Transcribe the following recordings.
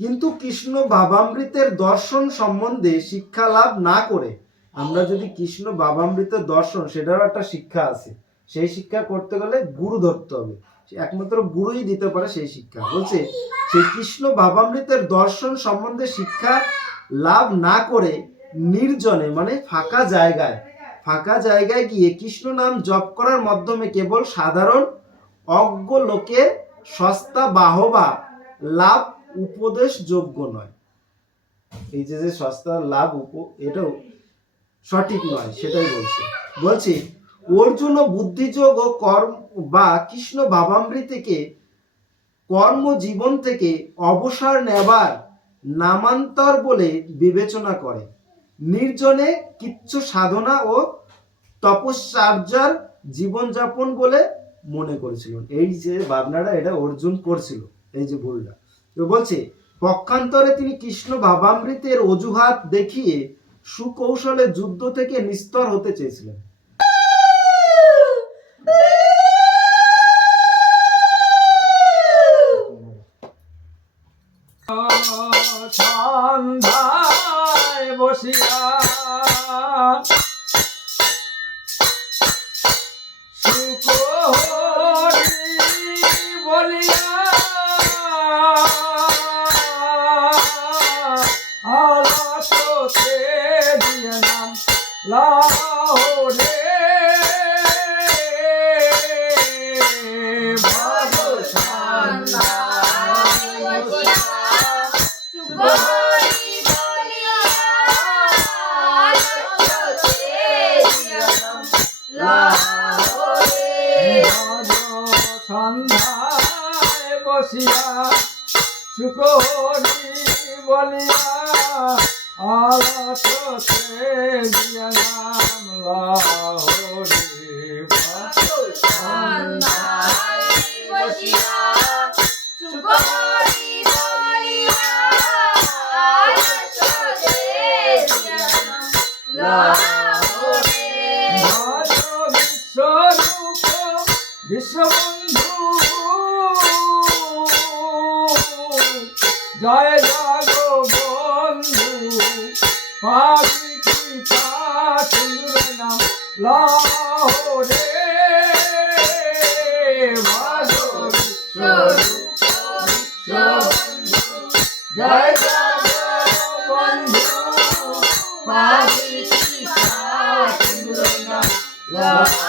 কিন্তু কৃষ্ণ ভাবামৃতের দর্শন সম্বন্ধে শিক্ষা লাভ না করে আমরা যদি কৃষ্ণ ভাবামৃতের দর্শন, সেটারও একটা শিক্ষা আছে। সেই শিক্ষা করতে গেলে গুরু ধরতে হবে। একমাত্র গুরুই দিতে পারে সেই শিক্ষা। বলছে সেই কৃষ্ণ ভাবামৃতের দর্শন সম্বন্ধে শিক্ষা লাভ না করে নির্জনে মানে ফাঁকা জায়গায় ফাঁকা জায়গায় গিয়ে কৃষ্ণ নাম জপ করার মাধ্যমে কেবল সাধারণ অজ্ঞ লোকের সস্তা বাহবা লাভ উপদেশ যোগ্য নয়। এই যে যে সস্তা লাভ উপ, এটাও সঠিক নয়, সেটাই বলছে। বলছি, অর্জুন বুদ্ধিযোগ ও কর্ম বা কৃষ্ণ ভাবামৃতিকে কর্ম জীবন থেকে অবসর নেবার নামান্তর বলে বিবেচনা করে। নির্জনে কিচ্ছু সাধনা ও তপশ্চার্যার জীবনযাপন বলে মনে করেছিলেন। এই যে ভাবনাটা, এটা অর্জুন করছিল, এই যে ভুলটা। বলছে পক্ষান্তরে তিনি কৃষ্ণ ভাবামৃতের অজুহাত দেখিয়ে সুকৌশলে যুদ্ধ থেকে নিস্তর হতে চেয়েছিলেন। বসিয়া હોશિયા સુકોરી બોલિયા આવા તો છે નામ લાહોરી জয় জাগো বন্ধু পাবি কৃপা সুন্দর নাম লাহোরে ভজ বিশ্বরূপ বিশ্ববন্ধু জয় জাগো বন্ধু পাবি কৃপা সুন্দর নাম লাহোরে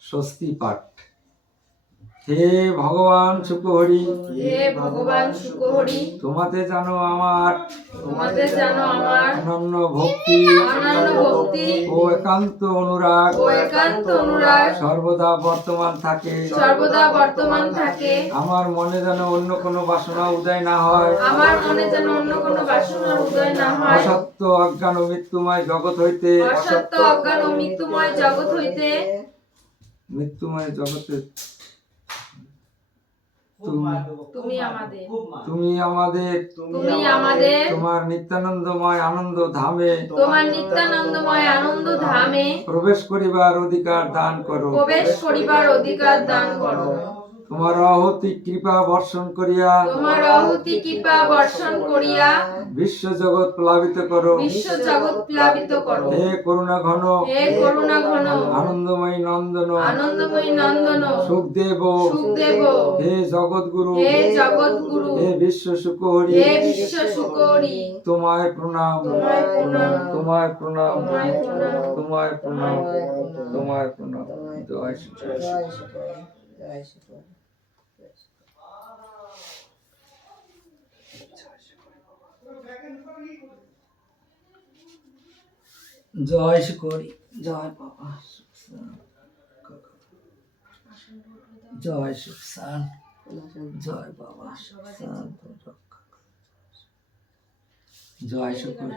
স্বস্তি পাঠ হে ভগবান সুখহরি হে ভগবান সুখহরি তোমাতে জানো আমার তোমাদের জানো আমার অনন্য ভক্তি। অনন্য ভক্তি। ও একান্ত অনুরাগ। ও একান্ত অনুরাগ। সর্বদা বর্তমান থাকে। সর্বদা বর্তমান থাকে। আমার মনে যেন অন্য কোনো বাসনা উদয় না হয়। আমার মনে যেন অন্য কোনো বাসনার উদয় না হয়। অসত্য অজ্ঞান ও মৃত্যুময় জগৎ হইতে। অসত্য অজ্ঞান ও মৃত্যুময় জগৎ হইতে। মৃত্যুময় জগতে তুমি- তুমি আমাদের। তুমি আমাদের তুমি আমাদের। তোমার নিত্যানন্দময় আনন্দ ধামে। তোমার নিত্যানন্দময় আনন্দ ধামে। প্রবেশ করিবার অধিকার দান করো। প্রবেশ করিবার অধিকার দান করো। তোমার অহতি কৃপা বর্ষণ করিয়া। তোমার অহতি কৃপা বর্ষণ করিয়া। বিশ্ব জগৎ প্লাবিত করো। বিশ্ব জগৎ প্লাবিত করো। হে করুণা ঘন। হে করুণা ঘন। আনন্দময়ী নন্দন। আনন্দময়ী নন্দন। সুখদেব। সুখদেব। হে জগৎ গুরু হে জগৎ গুরু হে বিশ্ব সুকহরি হে বিশ্ব সুকরি তোমায় প্রণাম। তোমায় প্রণাম। তোমায় প্রণাম। তোমায় প্রণাম। তোমায় প্রণাম। তোমায় প্রণাম। জয় শ্রী কৃষ্ণ। জয় শ্রী জয় বাবা জয় সুখ জয় বাবা জয় শুকর